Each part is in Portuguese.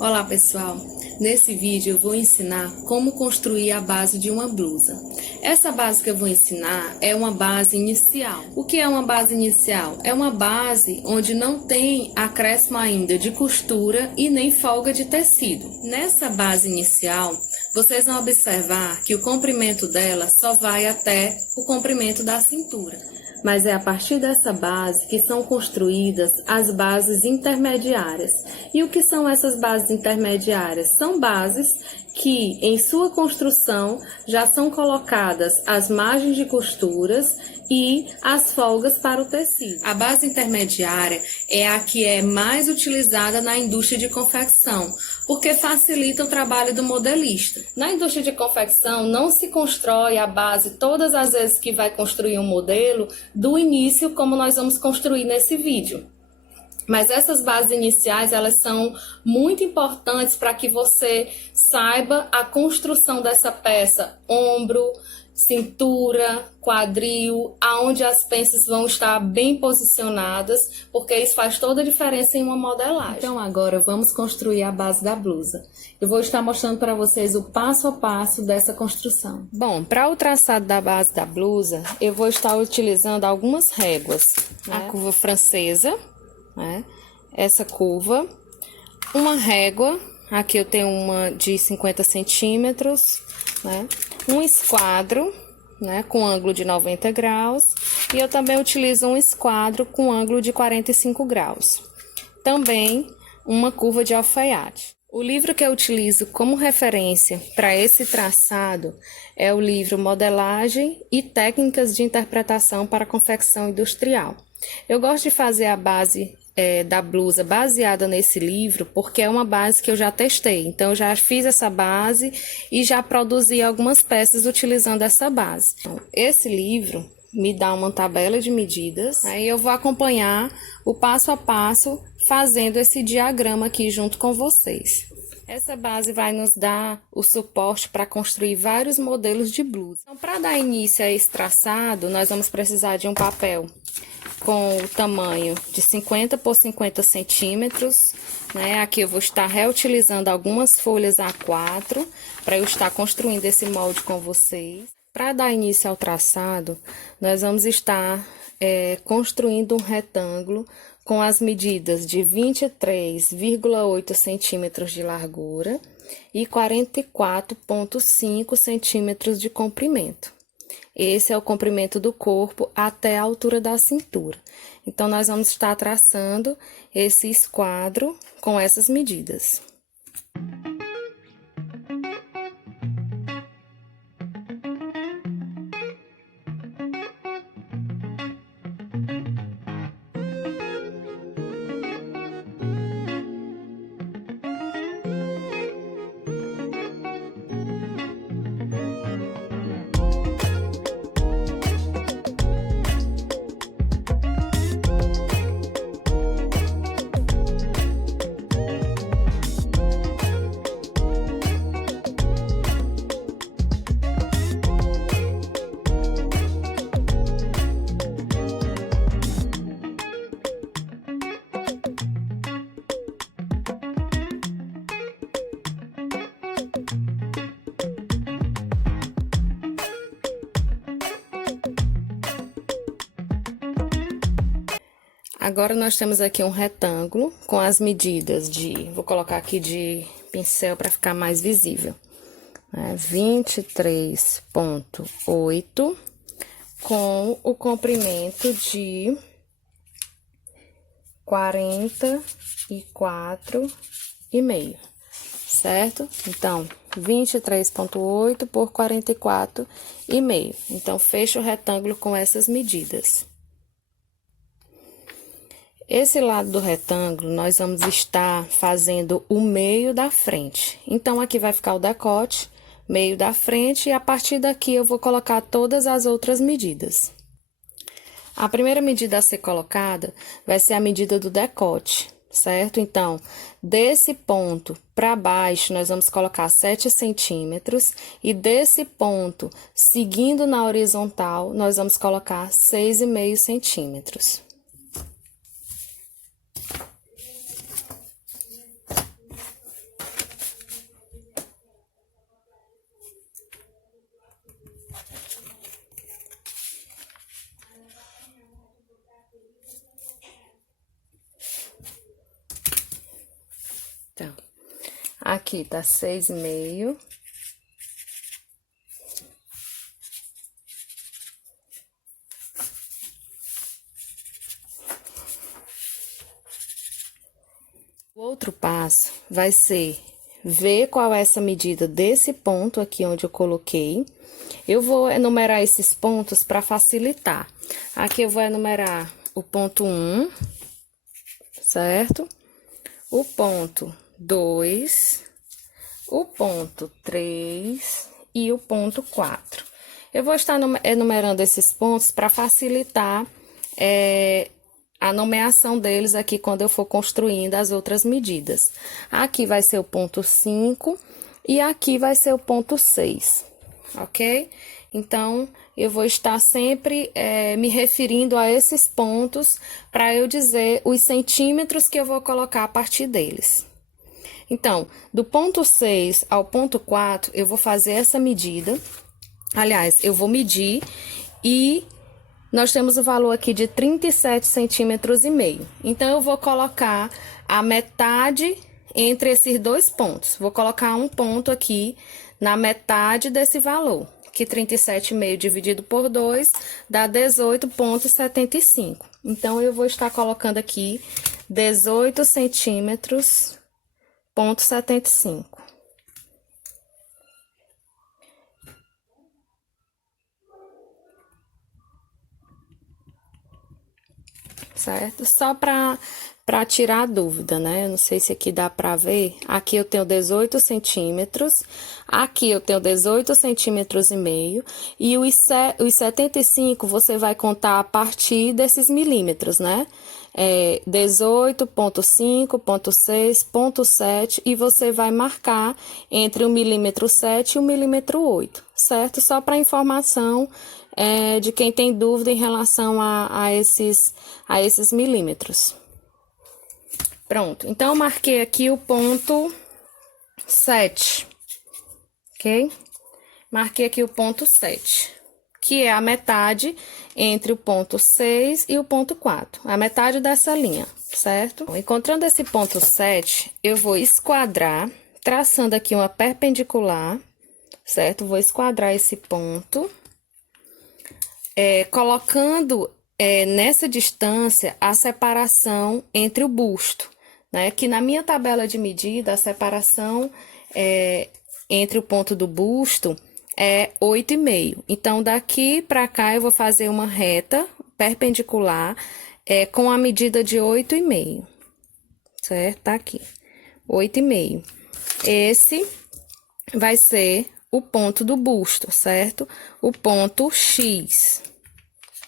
Olá pessoal, nesse vídeo eu vou ensinar como construir a base de uma blusa. Essa base que eu vou ensinar é uma base inicial. O que é uma base inicial? É uma base onde não tem acréscimo ainda de costura e nem folga de tecido. Nessa base inicial, vocês vão observar que o comprimento dela só vai até o comprimento da cintura. Mas é a partir dessa base que são construídas as bases intermediárias. E o que são essas bases intermediárias? São bases que, em sua construção, já são colocadas as margens de costuras e as folgas para o tecido. A base intermediária é a que é mais utilizada na indústria de confecção, porque facilita o trabalho do modelista. Na indústria de confecção, não se constrói a base todas as vezes que vai construir um modelo do início, como nós vamos construir nesse vídeo. Mas essas bases iniciais, elas são muito importantes para que você saiba a construção dessa peça, ombro, cintura, quadril, aonde as peças vão estar bem posicionadas, porque isso faz toda a diferença em uma modelagem. Então agora vamos construir a base da blusa. Eu vou estar mostrando para vocês o passo a passo dessa construção. Bom, para o traçado da base da blusa, eu vou estar utilizando algumas réguas. A curva francesa, essa curva, uma régua, aqui eu tenho uma de 50 centímetros, um esquadro, com ângulo de 90 graus, e eu também utilizo um esquadro com ângulo de 45 graus. Também uma curva de alfaiate. O livro que eu utilizo como referência para esse traçado é o livro Modelagem e Técnicas de Interpretação para Confecção Industrial. Eu gosto de fazer a base da blusa baseada nesse livro, porque é uma base que eu já testei. Então, eu já fiz essa base e já produzi algumas peças utilizando essa base. Então, esse livro me dá uma tabela de medidas, aí eu vou acompanhar o passo a passo fazendo esse diagrama aqui junto com vocês. Essa base vai nos dar o suporte para construir vários modelos de blusa. Então, para dar início a esse traçado, nós vamos precisar de um papel com o tamanho de 50 por 50 centímetros, Aqui eu vou estar reutilizando algumas folhas A4 para eu estar construindo esse molde com vocês. Para dar início ao traçado, nós vamos estar construindo um retângulo com as medidas de 23,8 centímetros de largura e 44,5 centímetros de comprimento. Esse é o comprimento do corpo até a altura da cintura. Então, nós vamos estar traçando esse esquadro com essas medidas. Agora, nós temos aqui um retângulo com as medidas vou colocar aqui de pincel para ficar mais visível, 23,8 com o comprimento de 44,5, certo? Então, 23,8 por 44,5. Então, fecha o retângulo com essas medidas. Esse lado do retângulo, nós vamos estar fazendo o meio da frente. Então, aqui vai ficar o decote, meio da frente, e a partir daqui eu vou colocar todas as outras medidas. A primeira medida a ser colocada vai ser a medida do decote, certo? Então, desse ponto para baixo, nós vamos colocar 7 centímetros, e desse ponto, seguindo na horizontal, nós vamos colocar 6,5 centímetros. Então, aqui tá 6,5. O outro passo vai ser ver qual é essa medida desse ponto aqui onde eu coloquei. Eu vou enumerar esses pontos para facilitar. Aqui eu vou enumerar o ponto 1, certo? O ponto 2, o ponto 3 e o ponto 4. Eu vou estar enumerando esses pontos para facilitar a nomeação deles aqui quando eu for construindo as outras medidas. Aqui vai ser o ponto 5 e aqui vai ser o ponto 6, ok? Então, eu vou estar sempre me referindo a esses pontos para eu dizer os centímetros que eu vou colocar a partir deles. Então, do ponto 6 ao ponto 4, eu vou fazer essa medida. Aliás, eu vou medir e nós temos o valor aqui de 37 centímetros e meio. Então, eu vou colocar a metade entre esses dois pontos. Vou colocar um ponto aqui na metade desse valor, que 37,5 dividido por 2 dá 18,75. Então, eu vou estar colocando aqui 18 centímetros, ponto 75. Certo? Só para tirar a dúvida, né? Eu não sei se aqui dá para ver. Aqui eu tenho 18 centímetros, aqui eu tenho 18 centímetros e meio, e os 75 você vai contar a partir desses milímetros, né? 18,5, ponto 6, ponto 7, e você vai marcar entre o milímetro 7 e o milímetro 8, certo? Só para informação de quem tem dúvida em relação a esses milímetros. Pronto, então eu marquei aqui o ponto 7, ok? Marquei aqui o ponto 7, que é a metade entre o ponto 6 e o ponto 4, a metade dessa linha, certo? Encontrando esse ponto 7, eu vou esquadrar, traçando aqui uma perpendicular, certo? Vou esquadrar esse ponto, colocando nessa distância a separação entre o busto, né? Que na minha tabela de medida, a separação entre o ponto do busto é 8,5. Então, daqui para cá, eu vou fazer uma reta perpendicular com a medida de 8,5, certo? Tá aqui, 8,5. Esse vai ser o ponto do busto, certo? O ponto X.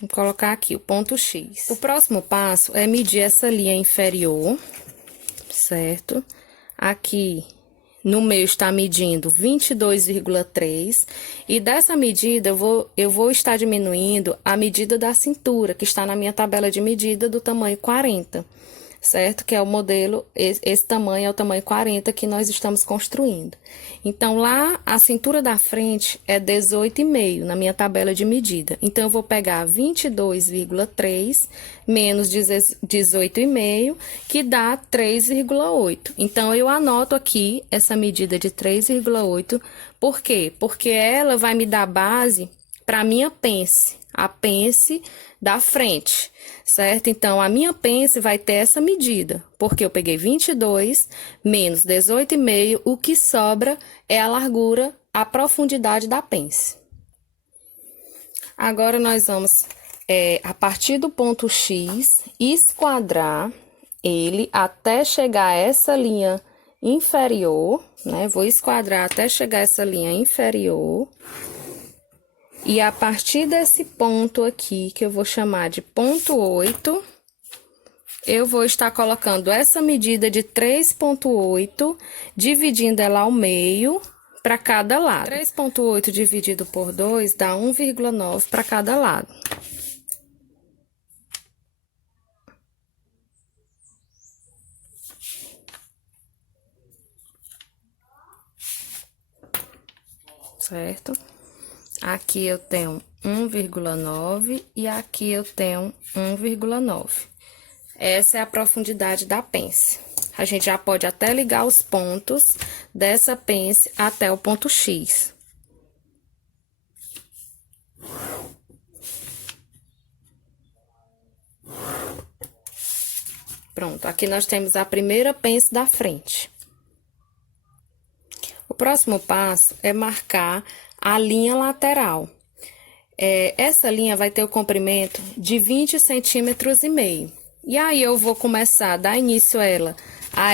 Vou colocar aqui o ponto X. O próximo passo é medir essa linha inferior, certo? Aqui no meio está medindo 22,3, e dessa medida eu vou estar diminuindo a medida da cintura, que está na minha tabela de medida do tamanho 40, certo? Que é o modelo, esse tamanho é o tamanho 40 que nós estamos construindo. Então, lá, a cintura da frente é 18,5 na minha tabela de medida. Então, eu vou pegar 22,3 menos 18,5, que dá 3,8. Então, eu anoto aqui essa medida de 3,8. Por quê? Porque ela vai me dar base para a minha pence, a pence da frente, certo? Então, a minha pence vai ter essa medida, porque eu peguei 22 menos 18,5, o que sobra é a largura, a profundidade da pence. Agora, nós vamos, a partir do ponto X, esquadrar ele até chegar a essa linha inferior, né? Vou esquadrar até chegar a essa linha inferior. E a partir desse ponto aqui, que eu vou chamar de ponto 8, eu vou estar colocando essa medida de 3,8, dividindo ela ao meio para cada lado. 3,8 dividido por 2 dá 1,9 para cada lado. Certo? Aqui eu tenho 1,9 e aqui eu tenho 1,9. Essa é a profundidade da pence. A gente já pode até ligar os pontos dessa pence até o ponto X. Pronto, aqui nós temos a primeira pence da frente. O próximo passo é marcar a linha lateral. Essa linha vai ter o comprimento de 20 centímetros e meio. E aí, eu vou começar a dar início a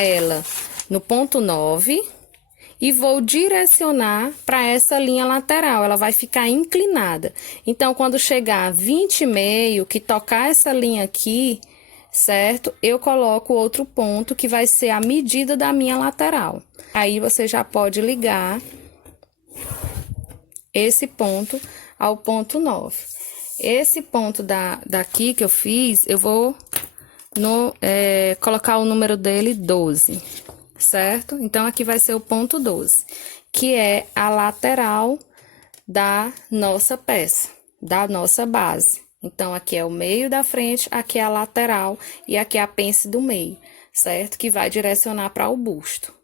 ela no ponto 9 e vou direcionar para essa linha lateral. Ela vai ficar inclinada. Então, quando chegar a 20,5, que tocar essa linha aqui, certo? Eu coloco outro ponto que vai ser a medida da minha lateral. Aí, você já pode ligar esse ponto ao ponto 9. Esse ponto daqui que eu fiz, eu vou colocar o número dele 12, certo? Então, aqui vai ser o ponto 12, que é a lateral da nossa peça, da nossa base. Então, aqui é o meio da frente, aqui é a lateral e aqui é a pence do meio, certo? Que vai direcionar para o busto.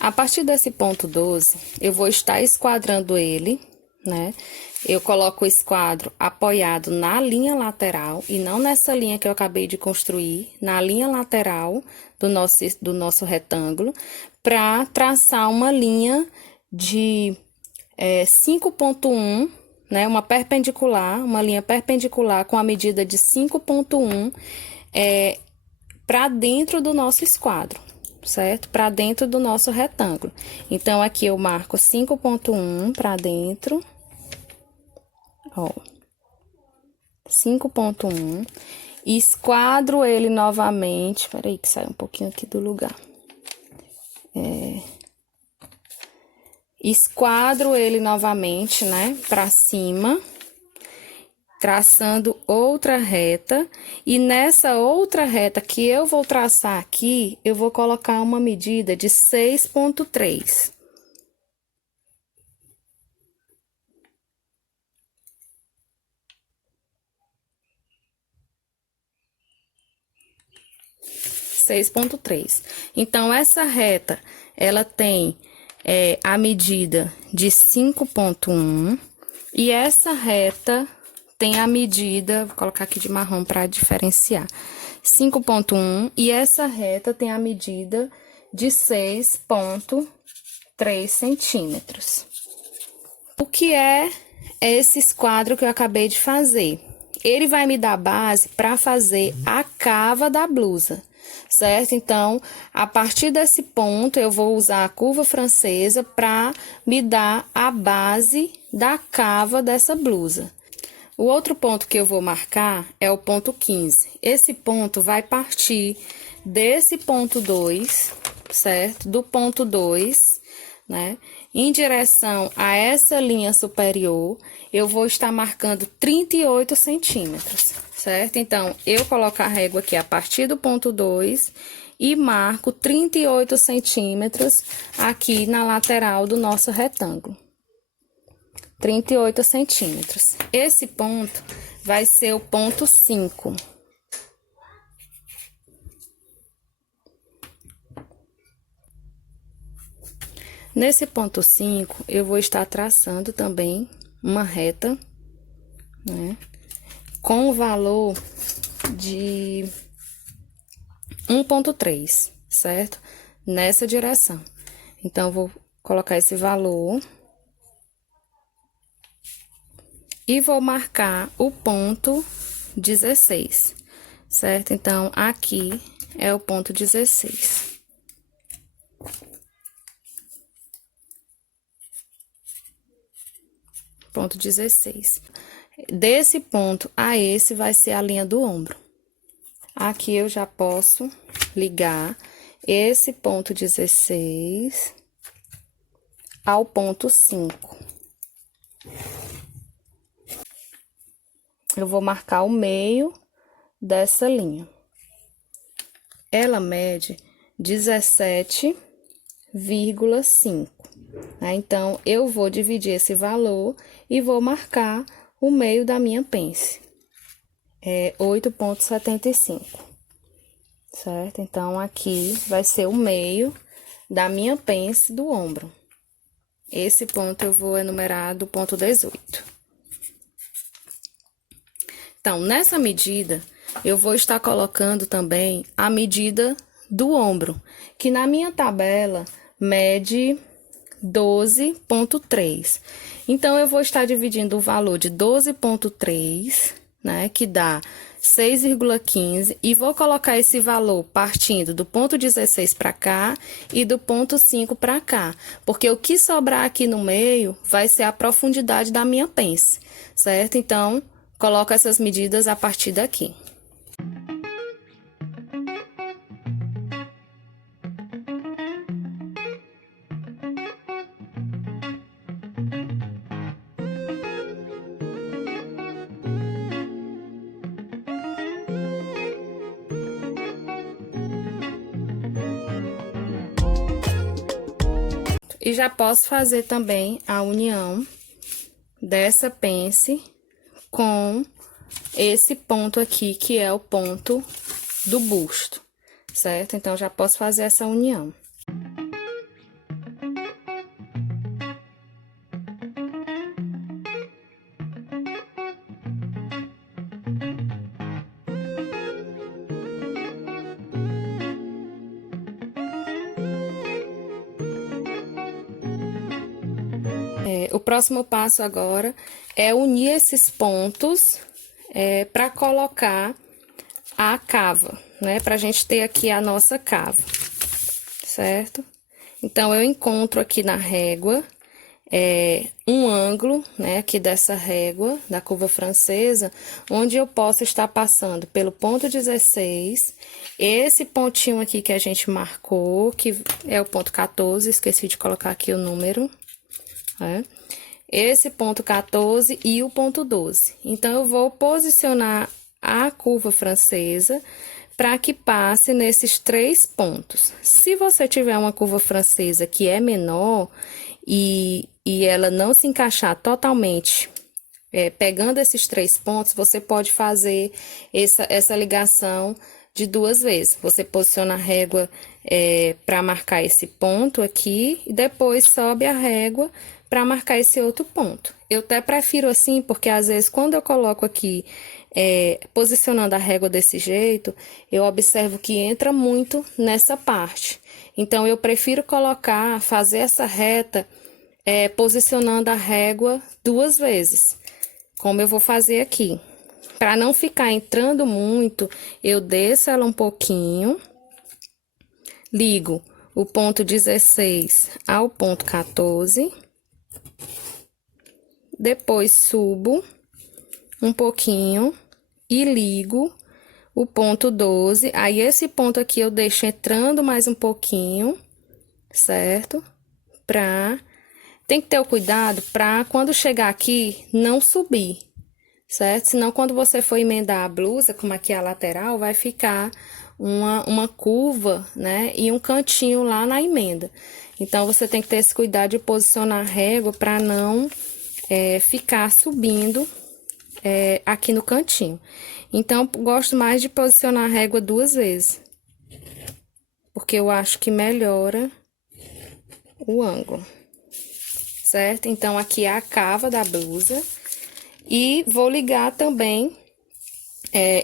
A partir desse ponto 12, eu vou estar esquadrando ele, né? Eu coloco o esquadro apoiado na linha lateral e não nessa linha que eu acabei de construir, na linha lateral do nosso retângulo, para traçar uma linha de 5,1, né? Uma linha perpendicular com a medida de 5,1 para dentro do nosso esquadro, certo? Para dentro do nosso retângulo. Então, aqui eu marco 5,1 para dentro. Ó, 5,1, esquadro ele novamente, peraí que sai um pouquinho aqui do lugar. Esquadro ele novamente, né, para cima, traçando outra reta, e nessa outra reta que eu vou traçar aqui, eu vou colocar uma medida de 6,3. Então, essa reta, ela tem a medida de 5,1 e essa reta tem a medida, vou colocar aqui de marrom para diferenciar, 5,1 e essa reta tem a medida de 6,3 centímetros. O que é esse esquadro que eu acabei de fazer? Ele vai me dar base para fazer a cava da blusa, certo? Então, a partir desse ponto, eu vou usar a curva francesa para me dar a base da cava dessa blusa. O outro ponto que eu vou marcar é o ponto 15. Esse ponto vai partir desse ponto 2, certo? Do ponto 2, né? Em direção a essa linha superior, eu vou estar marcando 38 centímetros, certo? Então, eu coloco a régua aqui a partir do ponto 2 e marco 38 centímetros aqui na lateral do nosso retângulo. 38 centímetros. Esse ponto vai ser o ponto 5. Nesse ponto 5, eu vou estar traçando também uma reta, né, com o valor de 1,3, certo? Nessa direção. Então, vou colocar esse valor e vou marcar o ponto 16, certo? Então, aqui é o ponto 16. Ponto 16. Desse ponto a esse vai ser a linha do ombro. Aqui eu já posso ligar esse ponto 16 ao ponto 5. Eu vou marcar o meio dessa linha. Ela mede 17,5. Então, eu vou dividir esse valor e vou marcar o meio da minha pence. É 8,75. certo? Então, aqui vai ser o meio da minha pence do ombro. Esse ponto eu vou enumerar do ponto 18. Então, nessa medida, eu vou estar colocando também a medida do ombro, que na minha tabela mede 12,3. Então, eu vou estar dividindo o valor de 12,3, né, que dá 6,15, e vou colocar esse valor partindo do ponto 16 para cá e do ponto 5 para cá, porque o que sobrar aqui no meio vai ser a profundidade da minha pence, certo? Então, coloco essas medidas a partir daqui. E já posso fazer também a união dessa pence com esse ponto aqui, que é o ponto do busto, certo? Então, já posso fazer essa união. O próximo passo agora é unir esses pontos para colocar a cava, né? Pra gente ter aqui a nossa cava, certo? Então, eu encontro aqui na régua um ângulo, né? Aqui dessa régua, da curva francesa, onde eu posso estar passando pelo ponto 16, esse pontinho aqui que a gente marcou, que é o ponto 14, esqueci de colocar aqui o número, né? Esse ponto 14 e o ponto 12. Então, eu vou posicionar a curva francesa para que passe nesses 3 pontos. Se você tiver uma curva francesa que é menor e ela não se encaixar totalmente pegando esses 3 pontos, você pode fazer essa ligação de 2 vezes. Você posiciona a régua para marcar esse ponto aqui e depois sobe a régua para marcar esse outro ponto. Eu até prefiro assim, porque às vezes quando eu coloco aqui, posicionando a régua desse jeito, eu observo que entra muito nessa parte. Então, eu prefiro fazer essa reta, posicionando a régua 2 vezes, como eu vou fazer aqui. Para não ficar entrando muito, eu desço ela um pouquinho, ligo o ponto 16 ao ponto 14, depois subo um pouquinho e ligo o ponto 12. Aí, esse ponto aqui eu deixo entrando mais um pouquinho, certo? Tem que ter o cuidado para quando chegar aqui, não subir, certo? Senão, quando você for emendar a blusa, como aqui é a lateral, vai ficar uma curva, né? E um cantinho lá na emenda. Então, você tem que ter esse cuidado de posicionar a régua para não ficar subindo aqui no cantinho. Então, gosto mais de posicionar a régua 2 vezes, porque eu acho que melhora o ângulo, certo? Então, aqui é a cava da blusa e vou ligar também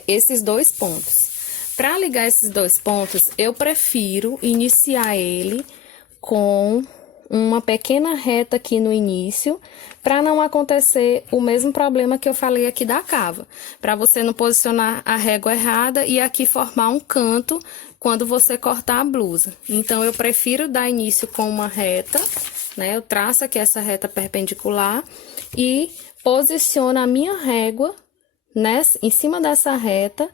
esses 2 pontos. Para ligar esses 2 pontos, eu prefiro iniciar ele com uma pequena reta aqui no início, para não acontecer o mesmo problema que eu falei aqui da cava, para você não posicionar a régua errada e aqui formar um canto quando você cortar a blusa. Então, eu prefiro dar início com uma reta, né? Eu traço aqui essa reta perpendicular e posiciono a minha régua em cima dessa reta,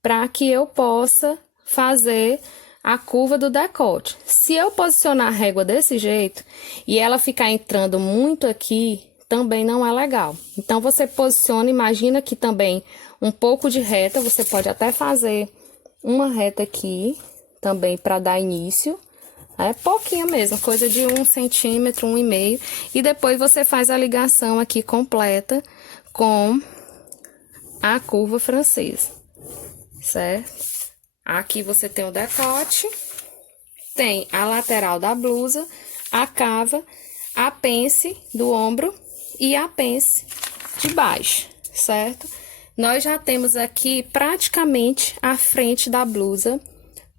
para que eu possa fazer a curva do decote. Se eu posicionar a régua desse jeito e ela ficar entrando muito aqui, também não é legal. Então, você posiciona, imagina que também um pouco de reta, você pode até fazer uma reta aqui, também para dar início. É pouquinho mesmo, coisa de 1 centímetro, 1,5. E depois você faz a ligação aqui completa com a curva francesa, certo? Aqui você tem o decote, tem a lateral da blusa, a cava, a pence do ombro e a pence de baixo, certo? Nós já temos aqui praticamente a frente da blusa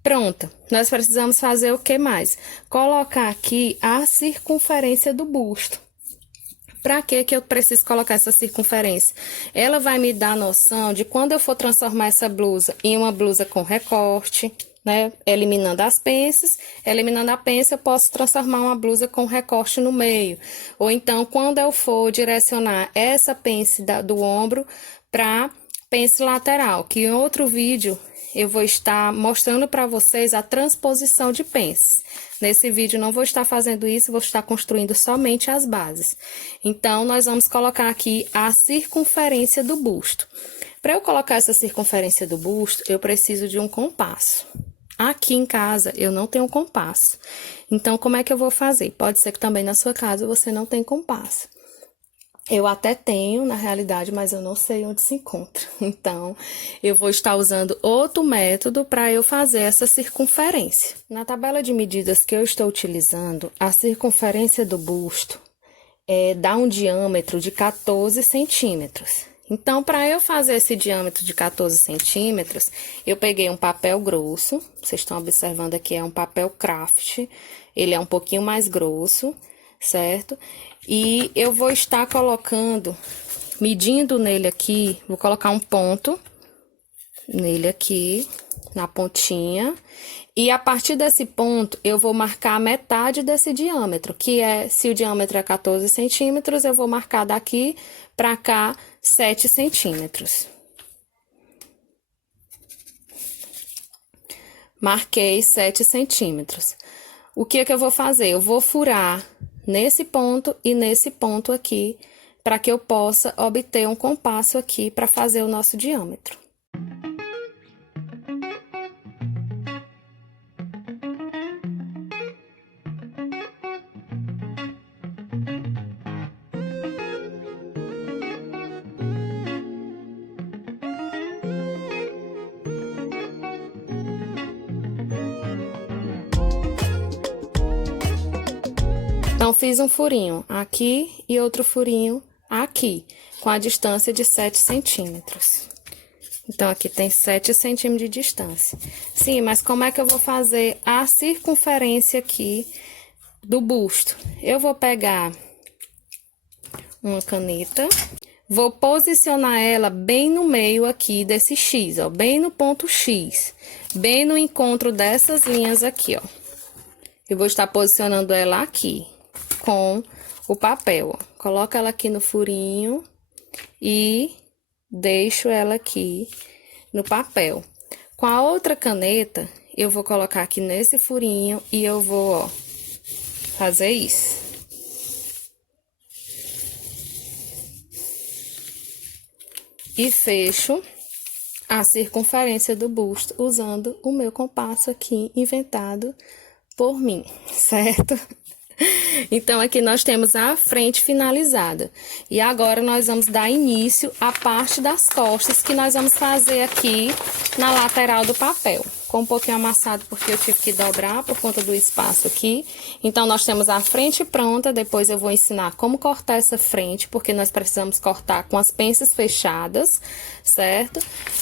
pronta. Nós precisamos fazer o que mais? Colocar aqui a circunferência do busto. Para que eu preciso colocar essa circunferência? Ela vai me dar noção de quando eu for transformar essa blusa em uma blusa com recorte, né? Eliminando as pences, eliminando a pence, eu posso transformar uma blusa com recorte no meio. Ou então, quando eu for direcionar essa pence do ombro para pence lateral, que em outro vídeo eu vou estar mostrando para vocês a transposição de pences. Nesse vídeo não vou estar fazendo isso, vou estar construindo somente as bases. Então, nós vamos colocar aqui a circunferência do busto. Para eu colocar essa circunferência do busto, eu preciso de um compasso. Aqui em casa, eu não tenho compasso. Então, como é que eu vou fazer? Pode ser que também na sua casa você não tenha compasso. Eu até tenho, na realidade, mas eu não sei onde se encontra. Então, eu vou estar usando outro método para eu fazer essa circunferência. Na tabela de medidas que eu estou utilizando, a circunferência do busto dá um diâmetro de 14 centímetros. Então, para eu fazer esse diâmetro de 14 centímetros, eu peguei um papel grosso. Vocês estão observando aqui, é um papel craft. Ele é um pouquinho mais grosso, certo? E eu vou estar colocando, medindo nele aqui, vou colocar um ponto nele aqui, na pontinha. E a partir desse ponto, eu vou marcar a metade desse diâmetro, que é, se o diâmetro é 14 centímetros, eu vou marcar daqui pra cá 7 centímetros. Marquei 7 centímetros. O que é que eu vou fazer? Eu vou furar nesse ponto e nesse ponto aqui, para que eu possa obter um compasso aqui para fazer o nosso diâmetro. Então, fiz um furinho aqui e outro furinho aqui, com a distância de 7 centímetros. Então, aqui tem 7 centímetros de distância. Sim, mas como é que eu vou fazer a circunferência aqui do busto? Eu vou pegar uma caneta, vou posicionar ela bem no meio aqui desse X, ó, bem no ponto X, bem no encontro dessas linhas aqui, ó. Eu vou estar posicionando ela aqui com o papel, ó. Coloco ela aqui no furinho e deixo ela aqui no papel. Com a outra caneta, eu vou colocar aqui nesse furinho e eu vou, ó, fazer isso. E fecho a circunferência do busto usando o meu compasso aqui inventado por mim, certo? Então, aqui nós temos a frente finalizada. E agora, nós vamos dar início à parte das costas, que nós vamos fazer aqui na lateral do papel. Ficou um pouquinho amassado, porque eu tive que dobrar por conta do espaço aqui. Então, nós temos a frente pronta, depois eu vou ensinar como cortar essa frente, porque nós precisamos cortar com as penças fechadas, certo?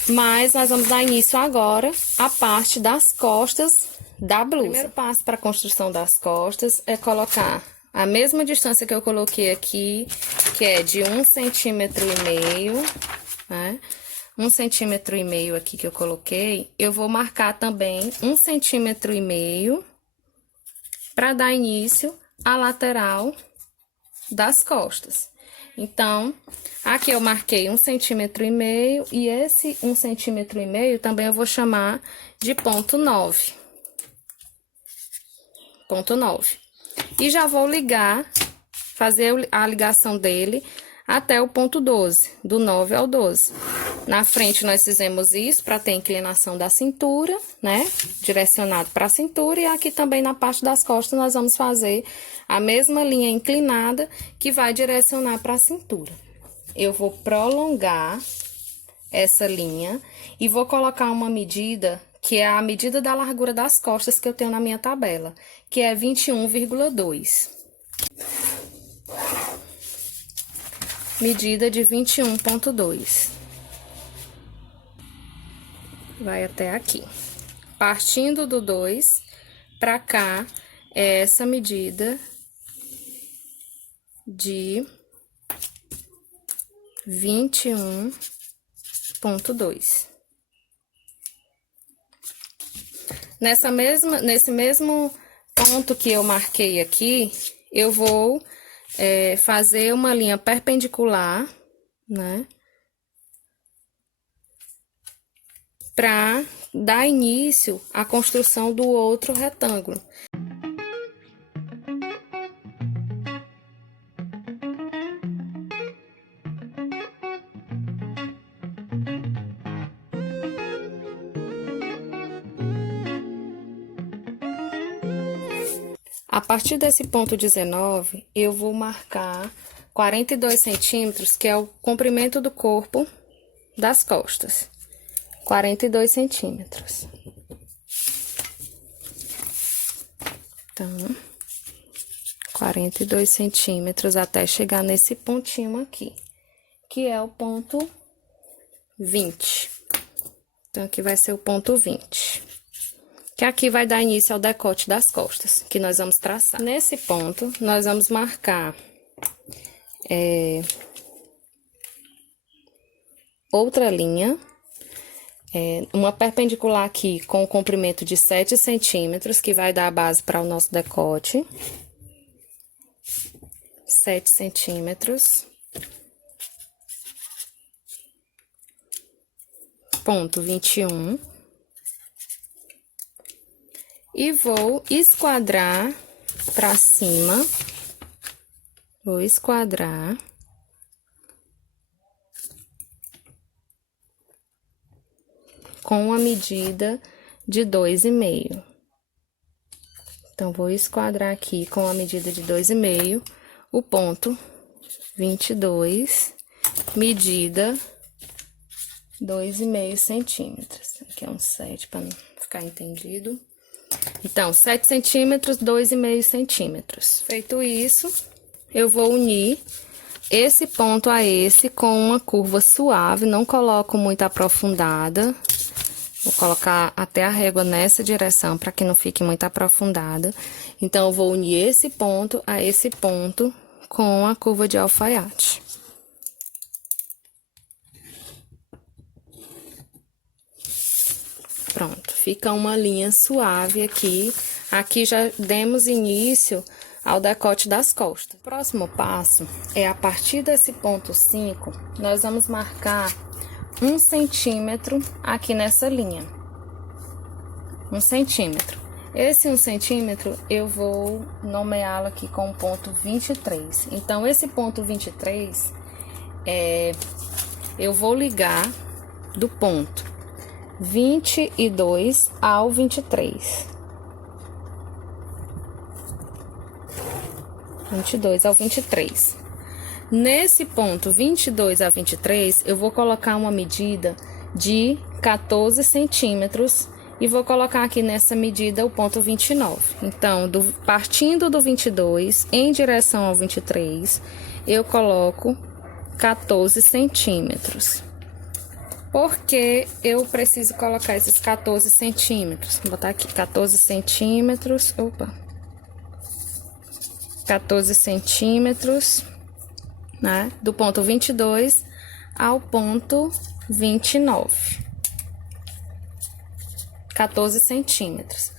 Mas, nós vamos dar início agora à parte das costas da blusa. O primeiro passo para a construção das costas é colocar a mesma distância que eu coloquei aqui, que é de 1,5 centímetro, né? 1,5 centímetro aqui que eu coloquei, eu vou marcar também 1,5 centímetro para dar início à lateral das costas. Então, aqui eu marquei 1,5 centímetro e esse 1,5 centímetro também eu vou chamar de ponto 9. Ponto 9. E já vou ligar, fazer a ligação dele até o ponto 12, do 9 ao 12. Na frente, nós fizemos isso para ter inclinação da cintura, né? Direcionado para a cintura. E aqui também na parte das costas, nós vamos fazer a mesma linha inclinada que vai direcionar para a cintura. Eu vou prolongar essa linha e vou colocar uma medida que é a medida da largura das costas que eu tenho na minha tabela, que é 21,2. Medida de 21,2. Vai até aqui. Partindo do 2 para cá, é essa medida de 21,2. Nesse mesmo ponto que eu marquei aqui, eu vou fazer uma linha perpendicular, né? Para dar início à construção do outro retângulo. A partir desse ponto 19, eu vou marcar 42 centímetros, que é o comprimento do corpo das costas. 42 centímetros. Então, 42 centímetros até chegar nesse pontinho aqui, que é o ponto 20. Então, aqui vai ser o ponto 20. Que aqui vai dar início ao decote das costas, que nós vamos traçar. Nesse ponto, nós vamos marcar outra linha, uma perpendicular aqui com o comprimento de 7 centímetros, que vai dar a base para o nosso decote. 7 centímetros. Ponto 21. E vou esquadrar para cima, vou esquadrar com a medida de 2,5. Então, vou esquadrar aqui com a medida de 2,5 o ponto 22, medida 2,5 centímetros. Aqui é um 7 para não ficar entendido. Então, 7 centímetros, 2,5 centímetros. Feito isso, eu vou unir esse ponto a esse com uma curva suave, não coloco muito aprofundada. Vou colocar até a régua nessa direção, para que não fique muito aprofundada. Então, eu vou unir esse ponto a esse ponto com a curva de alfaiate. Pronto, fica uma linha suave aqui. Aqui já demos início ao decote das costas. O próximo passo é, a partir desse ponto 5, nós vamos marcar 1 centímetro aqui nessa linha. 1 centímetro. Esse 1 centímetro, eu vou nomeá-lo aqui com o ponto 23. Então, esse ponto 23, eu vou ligar do ponto 22 ao 23. 22 ao 23. Nesse ponto 22 a 23, eu vou colocar uma medida de 14 centímetros e vou colocar aqui nessa medida o ponto 29. Então, partindo do 22 em direção ao 23, eu coloco 14 centímetros. Por que eu preciso colocar esses 14 centímetros? Vou botar aqui 14 centímetros. Opa! 14 centímetros, né? Do ponto 22 ao ponto 29. 14 centímetros.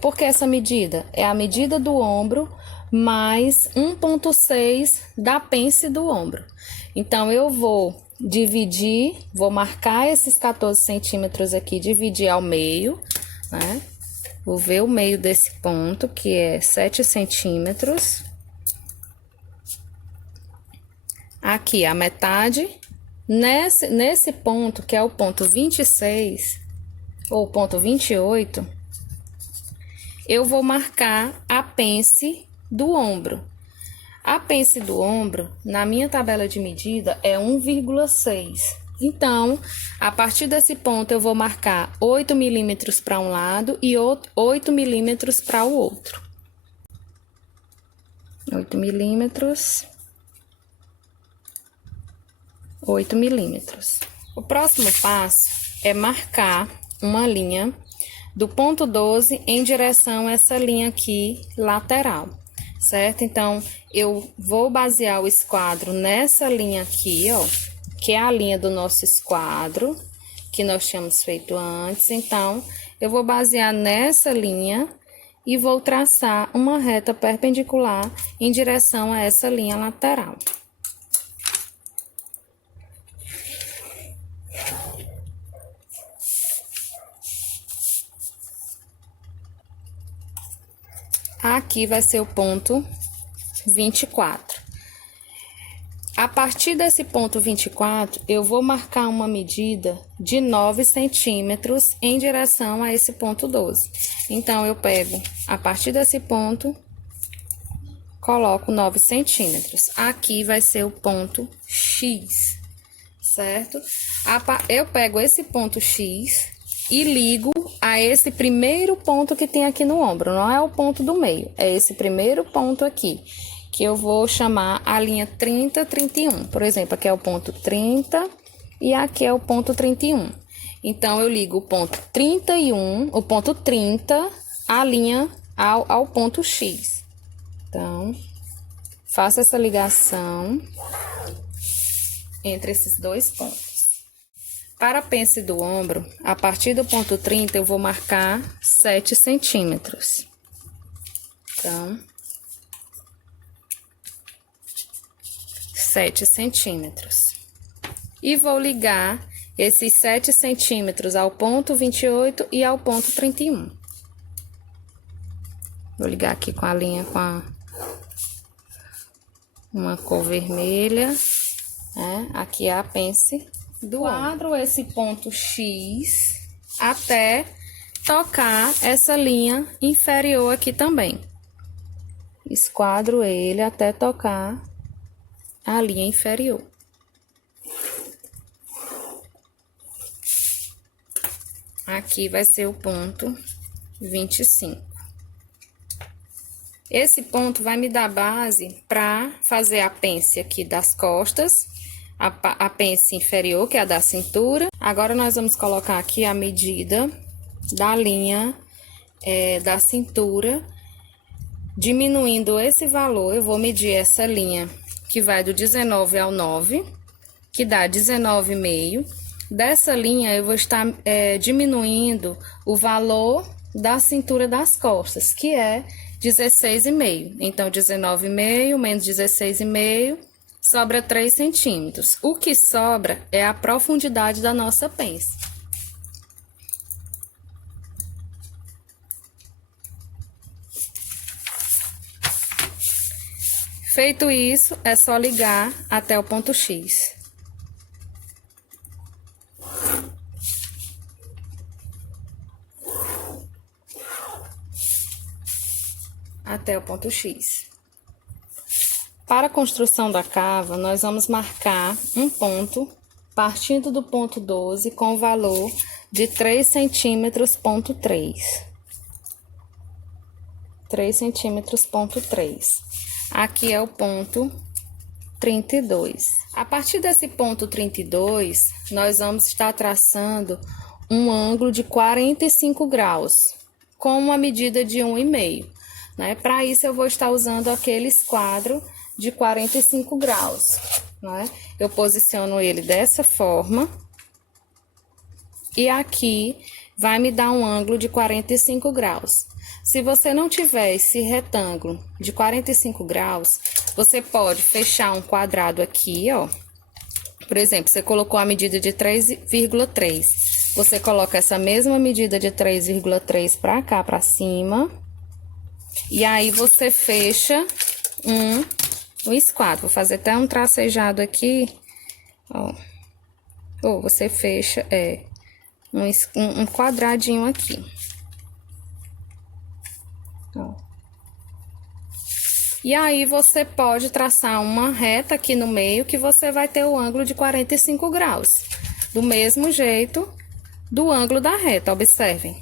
Por que essa medida? É a medida do ombro mais 1,6 da pence do ombro. Então, eu vou dividir, vou marcar esses 14 centímetros aqui, dividir ao meio, né? Vou ver o meio desse ponto, que é 7 centímetros. Aqui, a metade. Nesse ponto, que é o ponto 26, ou ponto 28, eu vou marcar a pence do ombro. A pence do ombro, na minha tabela de medida, é 1,6. Então, a partir desse ponto, eu vou marcar 8 milímetros para um lado e 8 milímetros para o outro. 8 milímetros. 8 milímetros. O próximo passo é marcar uma linha do ponto 12 em direção a essa linha aqui lateral, certo? Então, eu vou basear o esquadro nessa linha aqui, ó, que é a linha do nosso esquadro, que nós tínhamos feito antes. Então, eu vou basear nessa linha e vou traçar uma reta perpendicular em direção a essa linha lateral. Aqui vai ser o ponto 24. A partir desse ponto 24, eu vou marcar uma medida de 9 centímetros em direção a esse ponto 12. Então, eu pego, a partir desse ponto, coloco 9 centímetros. Aqui vai ser o ponto X, certo? Eu pego esse ponto X e ligo a esse primeiro ponto que tem aqui no ombro. Não é o ponto do meio, é esse primeiro ponto aqui, que eu vou chamar a linha 30, 31. Por exemplo, aqui é o ponto 30 e aqui é o ponto 31. Então, eu ligo o ponto 31, o ponto 30, a linha ao ponto X. Então, faço essa ligação entre esses dois pontos. Para a pence do ombro, a partir do ponto 30, eu vou marcar 7 centímetros. Então, 7 centímetros. E vou ligar esses 7 centímetros ao ponto 28 e ao ponto 31. Vou ligar aqui com a linha com uma cor vermelha, né? Aqui é a pence do quadro, esse ponto X, até tocar essa linha inferior aqui também. Esquadro ele até tocar a linha inferior. Aqui vai ser o ponto 25. Esse ponto vai me dar base para fazer a pence aqui das costas, a pence inferior, que é a da cintura. Agora, nós vamos colocar aqui a medida da linha da cintura. Diminuindo esse valor, eu vou medir essa linha que vai do 19 ao 9, que dá 19,5. Dessa linha, eu vou estar diminuindo o valor da cintura das costas, que é 16,5. Então, 19,5 menos 16,5, sobra 3 centímetros. O que sobra é a profundidade da nossa pence. Feito isso, é só ligar até o ponto X. Até o ponto X. Para a construção da cava, nós vamos marcar um ponto partindo do ponto 12 com o valor de 3 centímetros, ponto 3. 3 centímetros, ponto 3. Aqui é o ponto 32. A partir desse ponto 32, nós vamos estar traçando um ângulo de 45 graus, com uma medida de 1,5. Né? Para isso, eu vou estar usando aquele esquadro de 45 graus. Né? Eu posiciono ele dessa forma. E aqui vai me dar um ângulo de 45 graus. Se você não tiver esse retângulo de 45 graus, você pode fechar um quadrado aqui, ó. Por exemplo, você colocou a medida de 3,3. Você coloca essa mesma medida de 3,3 para cá, para cima. E aí, você fecha um esquadro. Vou fazer até um tracejado aqui, ó. Ou você fecha, um quadradinho aqui. Ó. E aí, você pode traçar uma reta aqui no meio, que você vai ter o ângulo de 45 graus. do mesmo jeito do ângulo da reta, observem,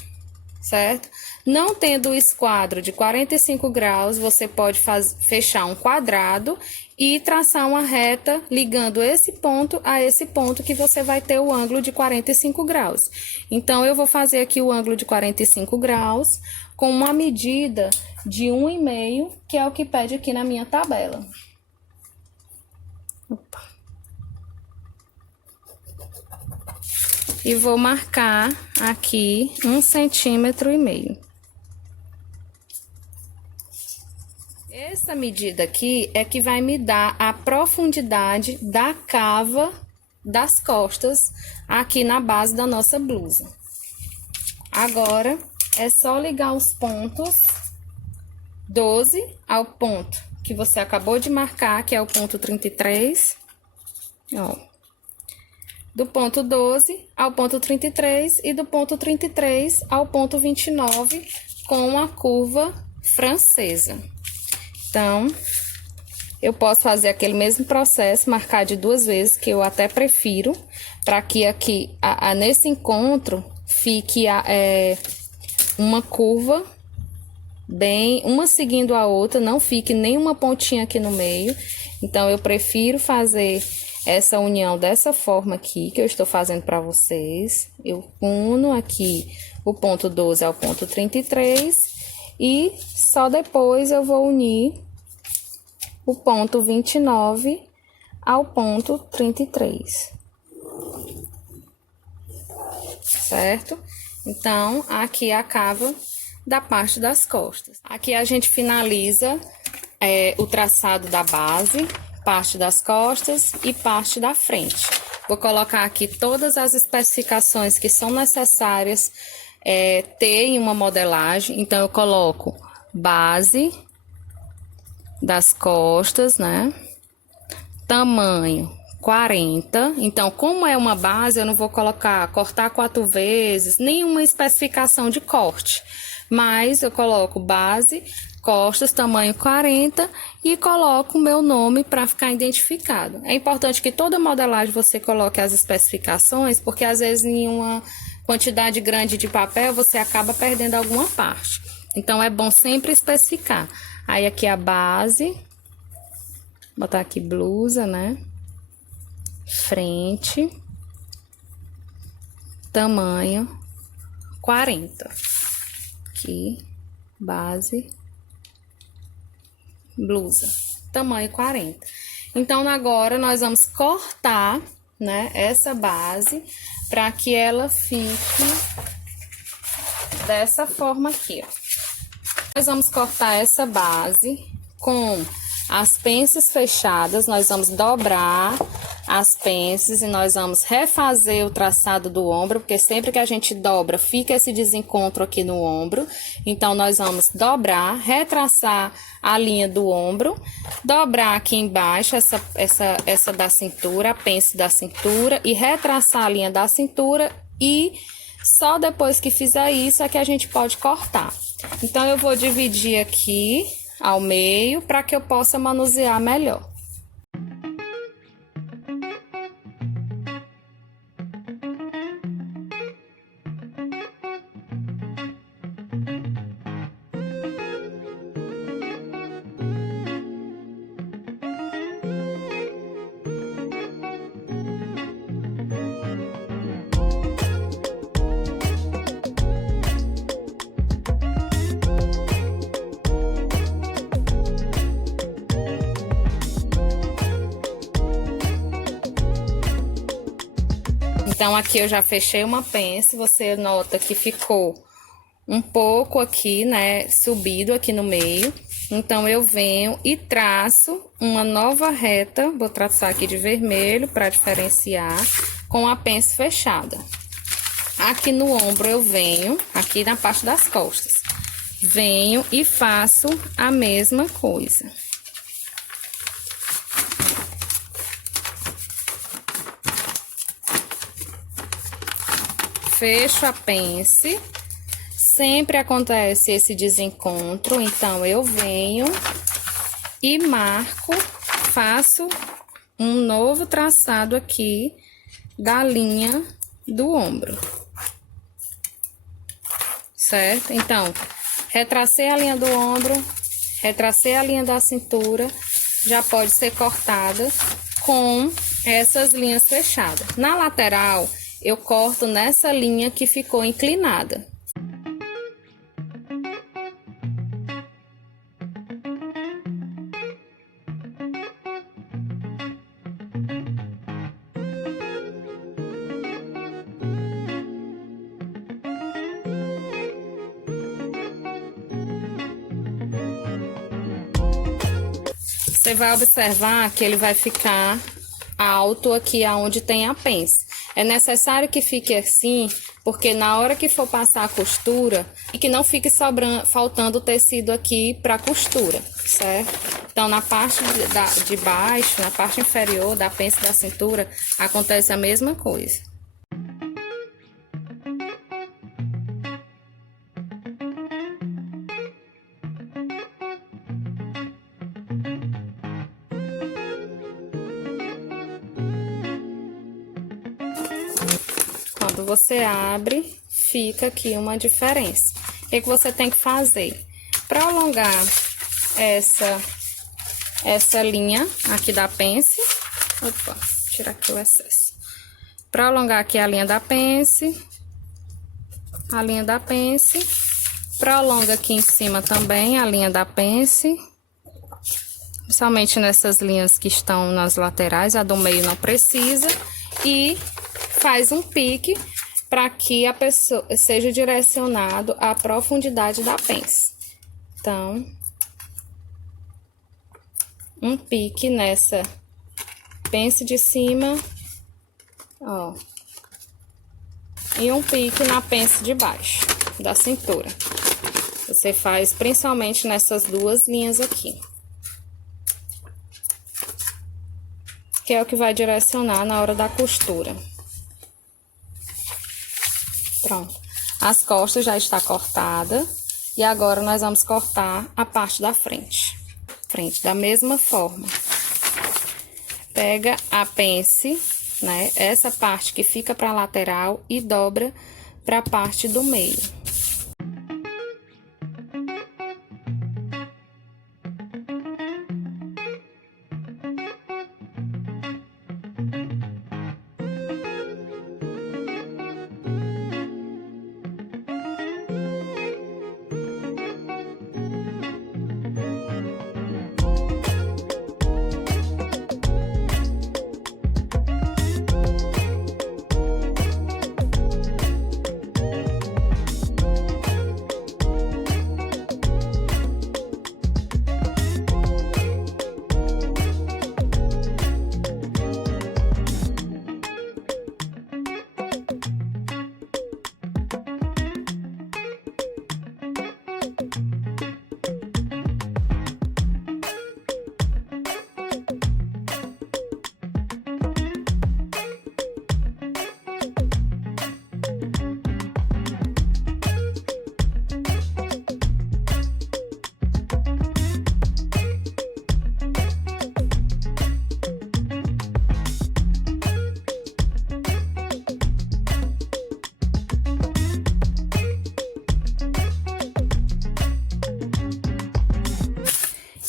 certo? Não tendo o esquadro de 45 graus, você pode fechar um quadrado e traçar uma reta ligando esse ponto a esse ponto que você vai ter o ângulo de 45 graus. Então, eu vou fazer aqui o ângulo de 45 graus com uma medida de 1,5, que é o que pede aqui na minha tabela. Opa. E vou marcar aqui 1,5 centímetros. Essa medida aqui é que vai me dar a profundidade da cava das costas aqui na base da nossa blusa. Agora, é só ligar os pontos 12 ao ponto que você acabou de marcar, que é o ponto 33, ó. Do ponto 12 ao ponto 33 e do ponto 33 ao ponto 29 com a curva francesa. Então, eu posso fazer aquele mesmo processo, marcar de 2 vezes, que eu até prefiro, para que aqui, nesse encontro, fique uma curva bem, uma seguindo a outra, não fique nenhuma pontinha aqui no meio. Então, eu prefiro fazer essa união dessa forma aqui, que eu estou fazendo para vocês. Eu uno aqui o ponto 12 ao ponto 33 e só depois eu vou unir o ponto 29 ao ponto 33. Certo? Então, aqui acaba da parte das costas. Aqui a gente finaliza o traçado da base, parte das costas e parte da frente. Vou colocar aqui todas as especificações que são necessárias ter em uma modelagem. Então, eu coloco base das costas, né? Tamanho 40. Então, como é uma base, eu não vou cortar 4 vezes, nenhuma especificação de corte. Mas eu coloco base, costas, tamanho 40 e coloco o meu nome para ficar identificado. É importante que toda modelagem você coloque as especificações, porque às vezes em uma quantidade grande de papel você acaba perdendo alguma parte. Então, é bom sempre especificar. Aí, aqui a base, botar aqui blusa, né? Frente, tamanho 40. Aqui, base, blusa, tamanho 40. Então, agora, nós vamos cortar, né, essa base para que ela fique dessa forma aqui, ó. Nós vamos cortar essa base com as pences fechadas, nós vamos dobrar as pences e nós vamos refazer o traçado do ombro, porque sempre que a gente dobra, fica esse desencontro aqui no ombro. Então, nós vamos dobrar, retraçar a linha do ombro, dobrar aqui embaixo essa da cintura, a pence da cintura, e retraçar a linha da cintura, e só depois que fizer isso é que a gente pode cortar. Então, eu vou dividir aqui ao meio para que eu possa manusear melhor. Então, aqui eu já fechei uma pence, você nota que ficou um pouco aqui, né, subido aqui no meio. Então, eu venho e traço uma nova reta, vou traçar aqui de vermelho para diferenciar, com a pence fechada. Aqui no ombro eu venho, aqui na parte das costas, venho e faço a mesma coisa. Fecho a pence, sempre acontece esse desencontro, então eu venho e marco, faço um novo traçado aqui da linha do ombro. Certo? Então, retracei a linha do ombro, retracei a linha da cintura, já pode ser cortada com essas linhas fechadas. Na lateral, eu corto nessa linha que ficou inclinada. Você vai observar que ele vai ficar alto aqui aonde tem a pence. É necessário que fique assim, porque na hora que for passar a costura, e que não fique faltando tecido aqui para costura, certo? Então, na parte de baixo, na parte inferior da pence da cintura, acontece a mesma coisa. Quando você abre, fica aqui uma diferença. O que você tem que fazer? Para alongar essa linha aqui da pence, opa, tirar aqui o excesso. Para alongar aqui a linha da pence, para alongar aqui em cima também a linha da pence, principalmente nessas linhas que estão nas laterais, a do meio não precisa, e faz um pique para que a pessoa seja direcionado à profundidade da pence. Então, um pique nessa pence de cima, ó, e um pique na pence de baixo da cintura. Você faz principalmente nessas duas linhas aqui, que é o que vai direcionar na hora da costura. Pronto, as costas já está cortada e agora nós vamos cortar a parte da frente. Da mesma forma, pega a pence, né, essa parte que fica para a lateral e dobra para a parte do meio.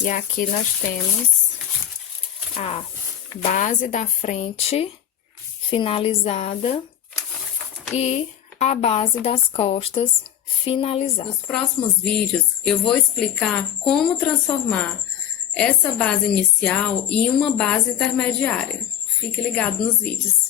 E aqui nós temos a base da frente finalizada e a base das costas finalizada. Nos próximos vídeos eu vou explicar como transformar essa base inicial em uma base intermediária. Fique ligado nos vídeos.